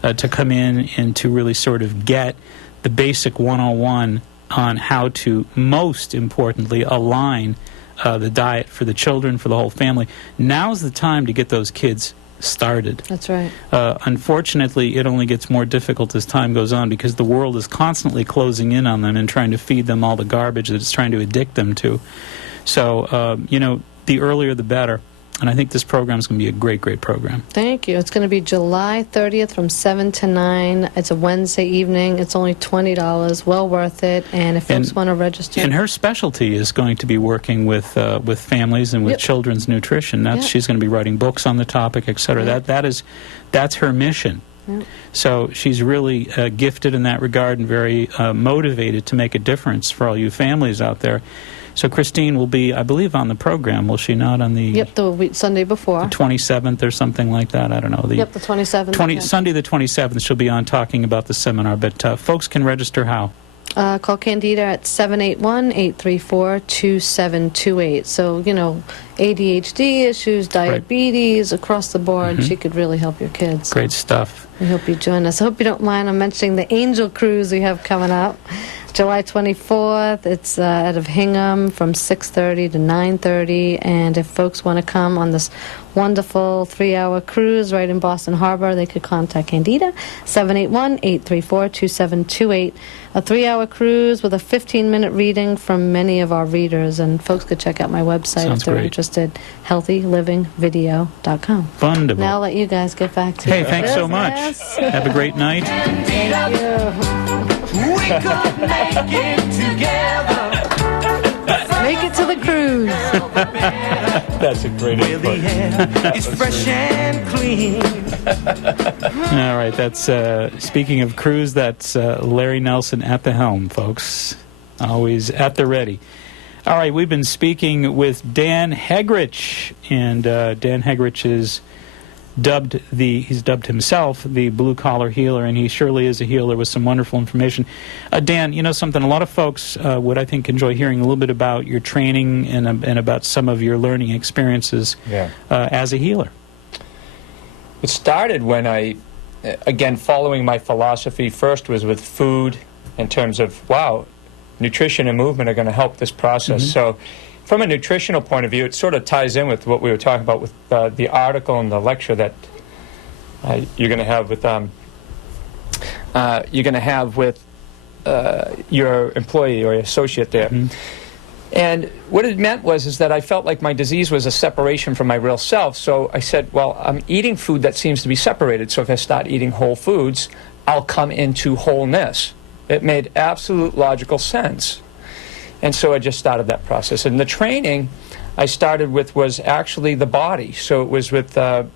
to come in and to really sort of get the basic 101 on how to, most importantly, align the diet for the children, for the whole family. Now's the time to get those kids started. That's right. Unfortunately, it only gets more difficult as time goes on because the world is constantly closing in on them and trying to feed them all the garbage that it's trying to addict them to. So, the earlier the better. And I think this program is going to be a great, great program. Thank you. It's going to be July 30th from 7 to 9. It's a Wednesday evening. It's only $20. Well worth it. And if folks want to register. And her specialty is going to be working with families and with children's nutrition. She's going to be writing books on the topic, et cetera. That's her mission. So she's really gifted in that regard and very motivated to make a difference for all you families out there. So Christine will be, I believe, on the program, will she not? On the the week, Sunday before. The 27th or something like that. I don't know. The 27th. Sunday the 27th, she'll be on talking about the seminar. But folks can register how? Call Candida at 781-834-2728. So, ADHD issues, diabetes, across the board. She could really help your kids. Great stuff. We hope you join us. I hope you don't mind I'm mentioning the Angel Cruise we have coming up. July 24th, it's out of Hingham from 6:30 to 9:30, and if folks want to come on this wonderful 3-hour cruise right in Boston Harbor, they could contact Candida, 781-834-2728. A 3-hour cruise with a 15-minute reading from many of our readers, and folks could check out my website if they're interested, healthylivingvideo.com. Wonderful. Now I'll let you guys get back to Hey, thanks so much. Have a great night. Thank you. We could make it together. Make it to the cruise. That's a great input. It's fresh and clean. All right, that's, speaking of cruise, that's Larry Nelson at the helm, folks. Always at the ready. All right, we've been speaking with Dan Hegrich, and Dan Hegrich is he's dubbed himself the blue-collar healer, and he surely is a healer with some wonderful information. Dan, something, a lot of folks would, I think, enjoy hearing a little bit about your training and about some of your learning experiences as a healer. It started when I, again, following my philosophy, first was with food in terms of, nutrition and movement are going to help this process. So from a nutritional point of view, it sort of ties in with what we were talking about with the article and the lecture that you're going to have with your employee or your associate there. And what it meant is that I felt like my disease was a separation from my real self. So I said, well, I'm eating food that seems to be separated. So if I start eating whole foods, I'll come into wholeness. It made absolute logical sense. And so I just started that process. And the training I started with was actually the body. So it was with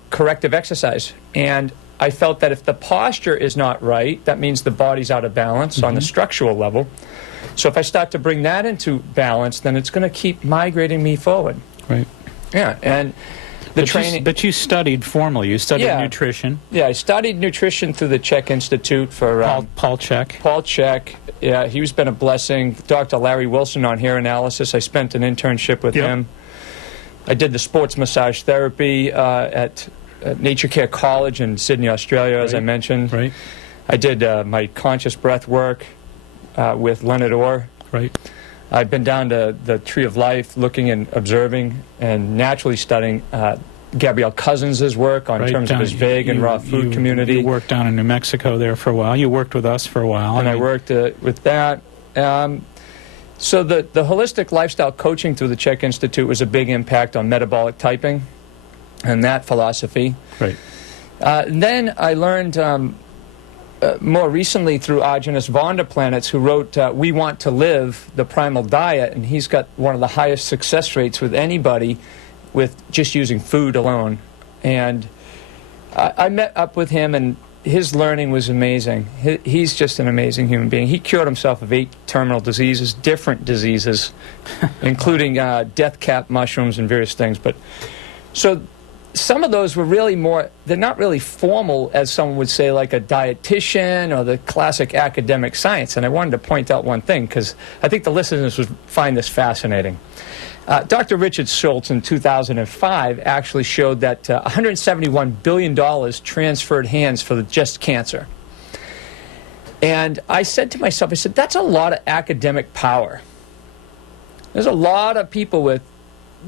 corrective exercise. And I felt that if the posture is not right, that means the body's out of balance on the structural level. So if I start to bring that into balance, then it's going to keep migrating me forward. Right. Yeah, and the training... But you studied formally. You studied nutrition. Yeah, I studied nutrition through the Czech Institute for... Paul Czech. Paul Czech. Yeah, he's been a blessing. Dr. Larry Wilson on hair analysis. I spent an internship with him. I did the sports massage therapy at Nature Care College in Sydney, Australia, as I mentioned. Right. I did my conscious breath work with Leonard Orr. Right. I've been down to the Tree of Life, looking and observing and naturally studying Gabrielle Cousins' work on terms of his veg and raw food community. You worked down in New Mexico there for a while. You worked with us for a while. And I worked with that. So the holistic lifestyle coaching through the Czech Institute was a big impact on metabolic typing and that philosophy. Right. Then I learned more recently through Arjunus Vonderplanets, who wrote We Want to Live, the Primal Diet, and he's got one of the highest success rates with anybody with just using food alone. And I met up with him, and his learning was amazing. He's just an amazing human being. He cured himself of 8 terminal diseases, different diseases, including death cap mushrooms and various things. But so some of those were really more, they're not really formal, as someone would say, like a dietitian or the classic academic science. And I wanted to point out one thing, because I think the listeners would find this fascinating. Dr. Richard Schultz in 2005 actually showed that $171 billion transferred hands for just cancer. And I said to myself, I said, that's a lot of academic power. There's a lot of people with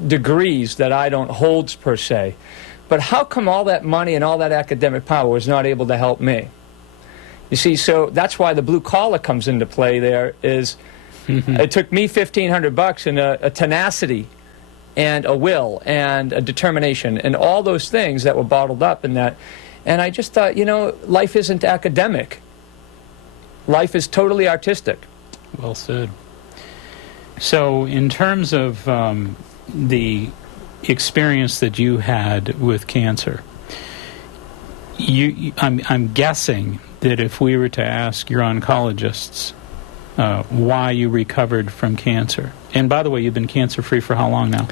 degrees that I don't hold, per se. But how come all that money and all that academic power was not able to help me? You see, so that's why the blue collar comes into play there, is it took me $1,500 and a tenacity and a will and a determination and all those things that were bottled up in that. And I just thought, you know, life isn't academic. Life is totally artistic. Well said. So in terms of the experience that you had with cancer, I'm guessing that if we were to ask your oncologists why you recovered from cancer, and by the way, you've been cancer-free for how long now?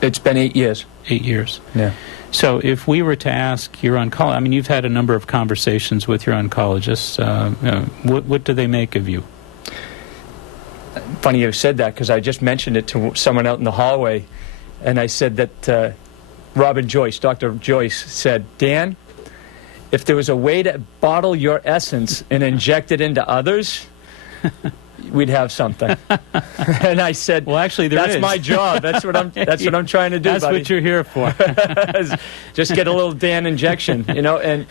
It's been 8 years. 8 years. Yeah. So if we were to ask your oncologist, I mean, you've had a number of conversations with your oncologists. What do they make of you? Funny you said that, because I just mentioned it to someone out in the hallway, and I said that Robin Joyce, Dr. Joyce, said, Dan, if there was a way to bottle your essence and inject it into others, we'd have something. And I said, well, actually, that's my job. That's what I'm trying to do, That's buddy. what you're here for. Just get a little Dan injection, you know, and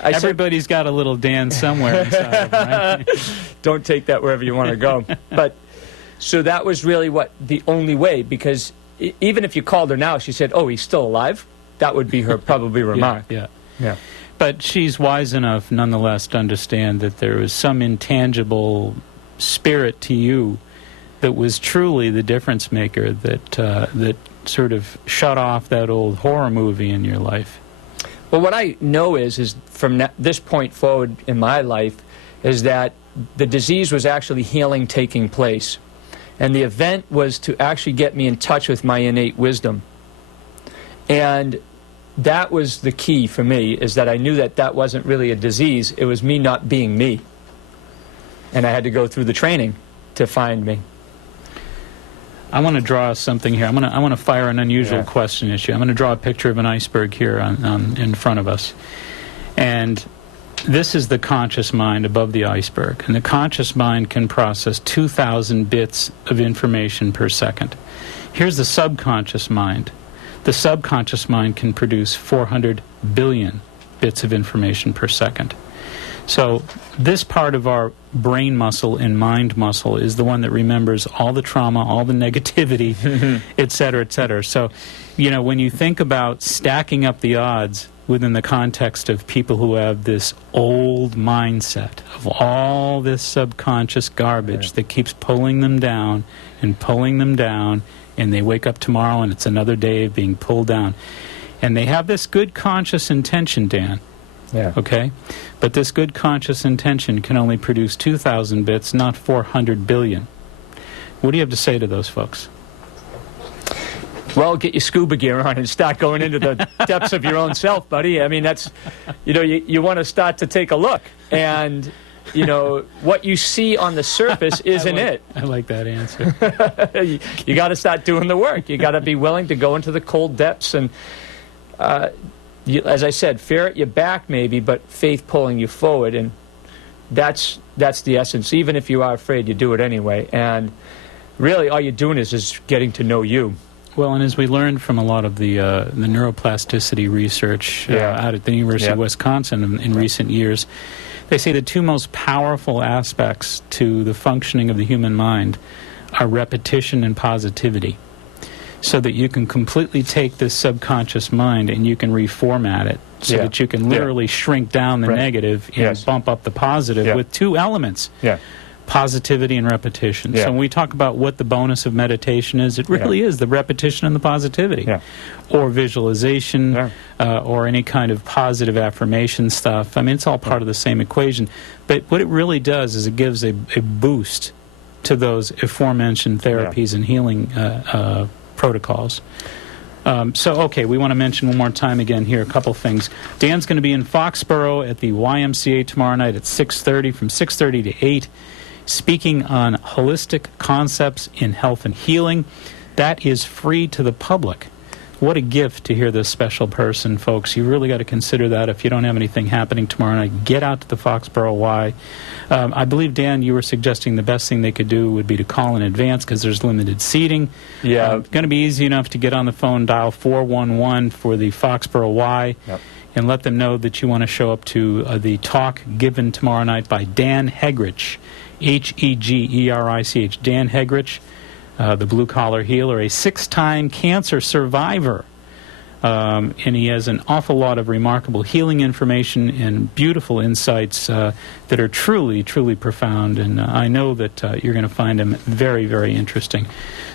everybody's got a little Dan somewhere inside of them, right? Don't take that wherever you want to go. But so that was really the only way, because even if you called her now, she said, oh, he's still alive, that would be her probably remark. Yeah. But she's wise enough, nonetheless, to understand that there was some intangible spirit to you that was truly the difference maker, that sort of shut off that old horror movie in your life. Well, what I know is from this point forward in my life, is that the disease was actually healing taking place. And the event was to actually get me in touch with my innate wisdom. And that was the key for me, is that I knew that wasn't really a disease. It was me not being me. And I had to go through the training to find me. I want to draw something here. I want to fire an unusual question at you. I'm going to draw a picture of an iceberg here in front of us. And this is the conscious mind above the iceberg. And the conscious mind can process 2,000 bits of information per second. Here's the subconscious mind. The subconscious mind can produce 400 billion bits of information per second. So this part of our brain muscle and mind muscle is the one that remembers all the trauma, all the negativity, et cetera, et cetera. So, you know, when you think about stacking up the odds within the context of people who have this old mindset of all this subconscious garbage that keeps pulling them down and pulling them down, and they wake up tomorrow and it's another day of being pulled down. And they have this good conscious intention, Dan. Yeah. Okay? But this good conscious intention can only produce 2,000 bits, not 400 billion. What do you have to say to those folks? Well, get your scuba gear on and start going into the depths of your own self, buddy. I mean, that's, you know, you want to start to take a look. And, you know, what you see on the surface isn't it. I like that answer. You got to start doing the work. You got to be willing to go into the cold depths. And, as I said, fear at your back maybe, but faith pulling you forward. And that's the essence. Even if you are afraid, you do it anyway. And really all you're doing is getting to know you. Well, and as we learned from a lot of the neuroplasticity research out at the University of Wisconsin in recent years, they say the two most powerful aspects to the functioning of the human mind are repetition and positivity. So that you can completely take this subconscious mind and you can reformat it so that you can literally shrink down the negative and bump up the positive with two elements. Positivity and repetition. So when we talk about what the bonus of meditation is, it really is the repetition and the positivity. Or visualization, or any kind of positive affirmation stuff. I mean, it's all part of the same equation. But what it really does is it gives a boost to those aforementioned therapies and healing protocols. Okay, we want to mention one more time again here a couple things. Dan's going to be in Foxborough at the YMCA tomorrow night at 6:30, from 6:30 to 8, speaking on holistic concepts in health and healing. That is free to the public. What a gift to hear this special person, folks. You really got to consider that if you don't have anything happening tomorrow night. Get out to the Foxborough Y. I believe, Dan, you were suggesting the best thing they could do would be to call in advance because there's limited seating. Going to be easy enough to get on the phone, dial 411 for the Foxborough Y, and let them know that you want to show up to the talk given tomorrow night by Dan Hegerich, Hegerich, Dan Hegerich, the blue-collar healer, a 6-time cancer survivor. And he has an awful lot of remarkable healing information and beautiful insights that are truly, truly profound. And I know that you're going to find him very, very interesting.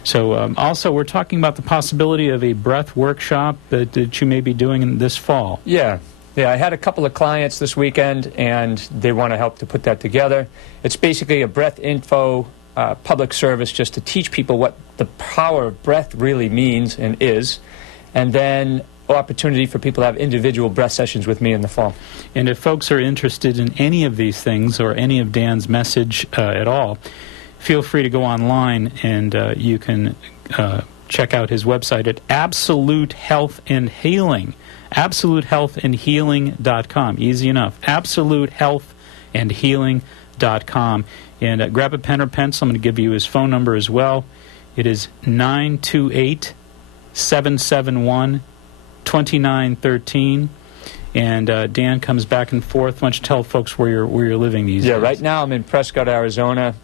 So also, we're talking about the possibility of a breath workshop that you may be doing this fall. Yeah, I had a couple of clients this weekend, and they want to help to put that together. It's basically a breath info public service just to teach people what the power of breath really means and is, and then opportunity for people to have individual breath sessions with me in the fall. And if folks are interested in any of these things or any of Dan's message at all, feel free to go online and you can check out his website at Absolute Health and Healing. AbsoluteHealthAndHealing.com. Easy enough. AbsoluteHealthAndHealing.com. And grab a pen or pencil. I'm going to give you his phone number as well. It is 928-771-2913. And Dan comes back and forth. Why don't you tell folks where you're living these days? Yeah, right now I'm in Prescott, Arizona.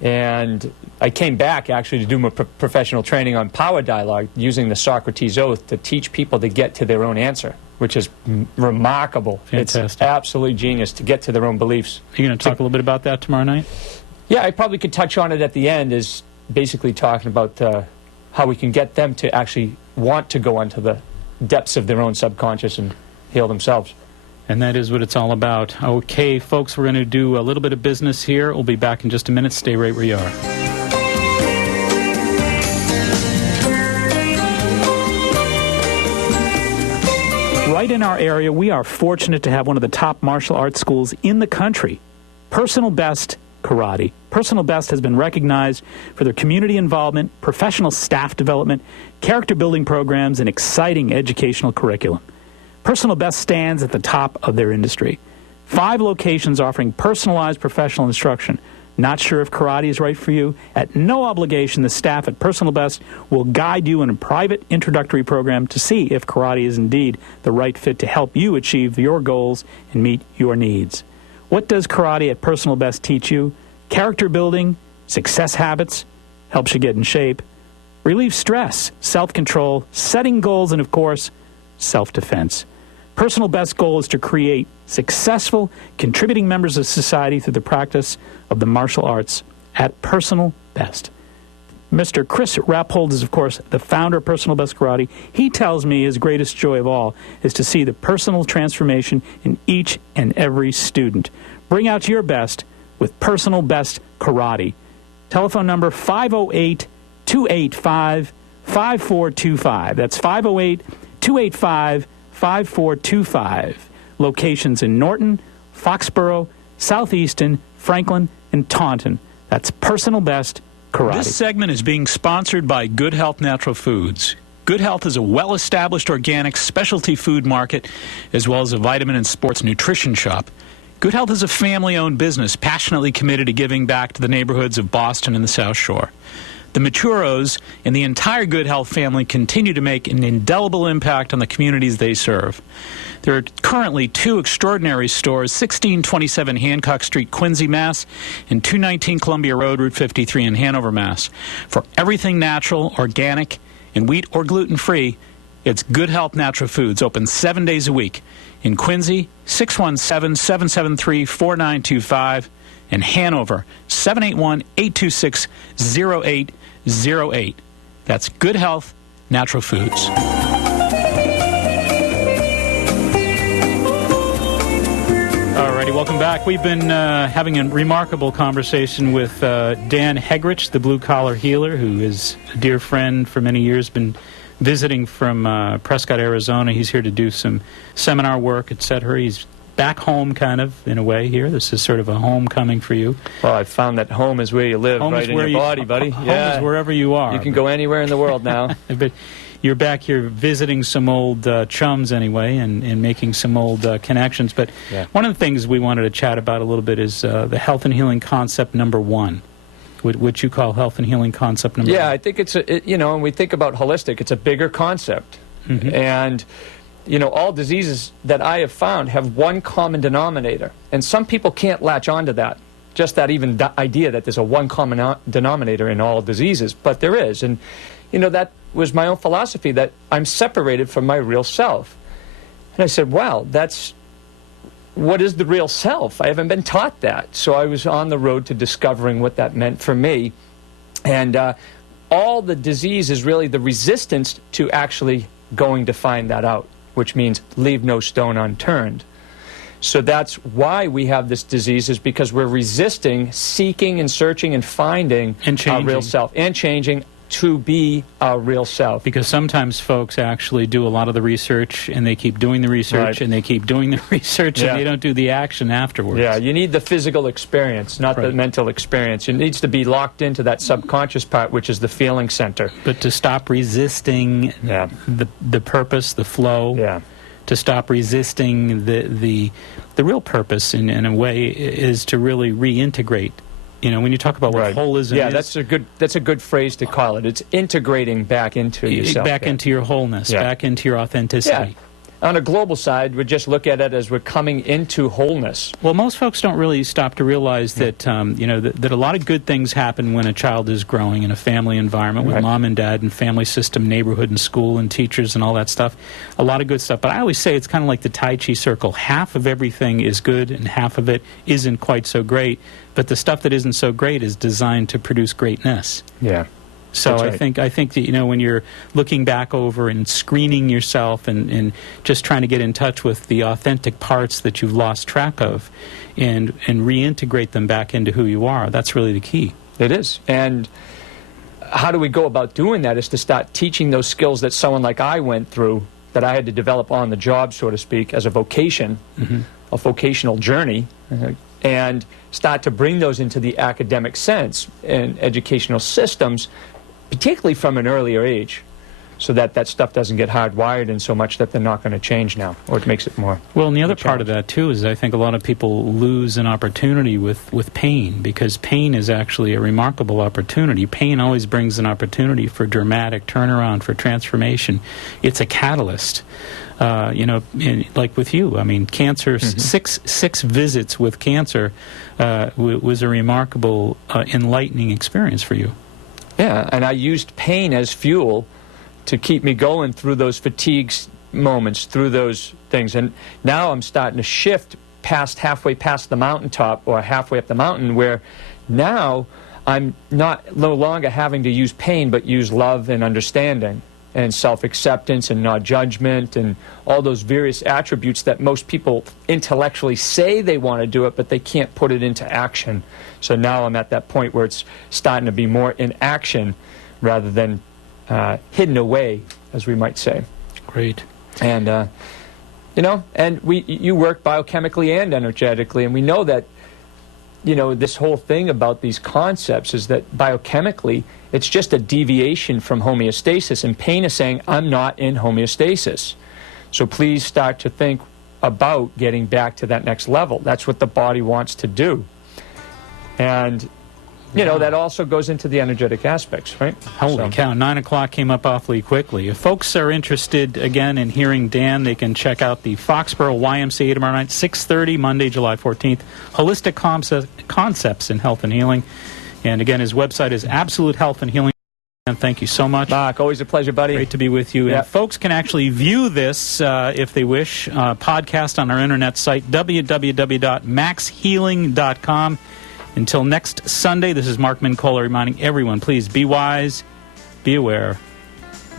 And I came back actually to do my professional training on power dialogue using the Socrates Oath to teach people to get to their own answer, which is remarkable. Fantastic. It's absolutely genius to get to their own beliefs. Are you going to talk a little bit about that tomorrow night? Yeah, I probably could touch on it at the end, is basically talking about how we can get them to actually want to go onto the depths of their own subconscious and heal themselves. And that is what it's all about. Okay, folks, we're going to do a little bit of business here. We'll be back in just a minute. Stay right where you are. Right in our area, we are fortunate to have one of the top martial arts schools in the country, Personal Best Karate. Personal Best has been recognized for their community involvement, professional staff development, character building programs, and exciting educational curriculum. Personal Best stands at the top of their industry. 5 locations offering personalized professional instruction. Not sure if karate is right for you? At no obligation, the staff at Personal Best will guide you in a private introductory program to see if karate is indeed the right fit to help you achieve your goals and meet your needs. What does karate at Personal Best teach you? Character building, success habits, helps you get in shape, relieve stress, self-control, setting goals, and of course, self-defense. Personal Best's goal is to create successful, contributing members of society through the practice of the martial arts at Personal Best. Mr. Chris Rappold is, of course, the founder of Personal Best Karate. He tells me his greatest joy of all is to see the personal transformation in each and every student. Bring out your best with Personal Best Karate. Telephone number 508-285-5425. That's 508-285-5425. Locations in Norton, Foxborough, Southeaston, Franklin, and Taunton. That's Personal Best Karate. This segment is being sponsored by Good Health Natural Foods. Good Health is a well-established organic specialty food market as well as a vitamin and sports nutrition shop. Good Health is a family-owned business passionately committed to giving back to the neighborhoods of Boston and the South Shore. The Maturos and the entire Good Health family continue to make an indelible impact on the communities they serve. There are currently 2 extraordinary stores, 1627 Hancock Street, Quincy, Mass., and 219 Columbia Road, Route 53 in Hanover, Mass. For everything natural, organic, and wheat or gluten-free, it's Good Health Natural Foods, open 7 days a week. In Quincy, 617-773-4925, and Hanover, 781-826-0808. That's Good Health Natural Foods. Alrighty, welcome back. We've been having a remarkable conversation with Dan Hegrich, the blue-collar healer, who is a dear friend for many years, been visiting from Prescott, Arizona. He's here to do some seminar work, etc. He's back home, kind of, in a way here. This is sort of a homecoming for you. Well, I've found that home is where you live, home right in your body, buddy. Home is wherever you are. You can go anywhere in the world now. But you're back here visiting some old chums anyway, and making some old connections. But one of the things we wanted to chat about a little bit is the health and healing concept number 1. What you call health and healing concept number 1. Yeah, I think it's, when we think about holistic, it's a bigger concept. Mm-hmm. And, all diseases that I have found have one common denominator. And some people can't latch onto that, just that even idea that there's a one common denominator in all diseases. But there is. And, that was my own philosophy, that I'm separated from my real self. And I said, wow, what is the real self? I haven't been taught that. So I was on the road to discovering what that meant for me. And all the disease is really the resistance to actually going to find that out, which means leave no stone unturned. So that's why we have this disease, is because we're resisting, seeking and searching and finding our real self, and changing to be our real self. Because sometimes folks actually do a lot of the research, and they keep doing the research, and they keep doing the research, and they don't do the action afterwards. Yeah, you need the physical experience, not the mental experience. It needs to be locked into that subconscious part, which is the feeling center. But to stop resisting the purpose, the flow, to stop resisting the real purpose, in a way, is to really reintegrate. When you talk about what holism is... that's a good phrase to call it. It's integrating back into yourself. Back into your wholeness, back into your authenticity. Yeah. On a global side, we just look at it as we're coming into wholeness. Well, most folks don't really stop to realize that, that a lot of good things happen when a child is growing in a family environment with mom and dad and family system, neighborhood and school and teachers and all that stuff. A lot of good stuff. But I always say it's kind of like the Tai Chi circle. Half of everything is good and half of it isn't quite so great. But the stuff that isn't so great is designed to produce greatness. Yeah. So I think that, when you're looking back over and screening yourself and just trying to get in touch with the authentic parts that you've lost track of and reintegrate them back into who you are, that's really the key. It is. And how do we go about doing that is to start teaching those skills that someone like I went through, that I had to develop on the job, so to speak, as a vocation, a vocational journey, and start to bring those into the academic sense and educational systems, particularly from an earlier age, so that that stuff doesn't get hardwired in so much that they're not going to change now, or it makes it more. Well, and the other part of that, too, is I think a lot of people lose an opportunity with pain, because pain is actually a remarkable opportunity. Pain always brings an opportunity for dramatic turnaround, for transformation. It's a catalyst. Like with you, I mean, cancer, six visits with cancer was a remarkable, enlightening experience for you. Yeah, and I used pain as fuel to keep me going through those fatigue moments, through those things. And now I'm starting to shift halfway past the mountaintop, or halfway up the mountain, where now I'm no longer having to use pain, but use love and understanding and self-acceptance and non-judgment and all those various attributes that most people intellectually say they want to do it, but they can't put it into action. So now I'm at that point where it's starting to be more in action rather than hidden away, as we might say. Great. And, and you work biochemically and energetically, and we know that, this whole thing about these concepts is that biochemically, it's just a deviation from homeostasis, and pain is saying, I'm not in homeostasis. So please start to think about getting back to that next level. That's what the body wants to do. And you know, that also goes into the energetic aspects, right? Holy cow, 9 o'clock came up awfully quickly. If folks are interested, again, in hearing Dan, they can check out the Foxborough YMCA tomorrow night, 6:30, Monday, July 14th. Holistic Concepts in Health and Healing. And again, his website is Absolute Health and Healing. And thank you so much. Mark, always a pleasure, buddy. Great to be with you. Yep. And folks can actually view this, if they wish, podcast on our internet site, www.maxhealing.com. Until next Sunday, this is Mark Mincola reminding everyone, please be wise, be aware,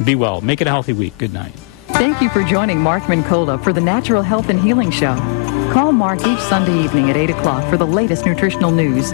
be well. Make it a healthy week. Good night. Thank you for joining Mark Mincola for the Natural Health and Healing Show. Call Mark each Sunday evening at 8 o'clock for the latest nutritional news.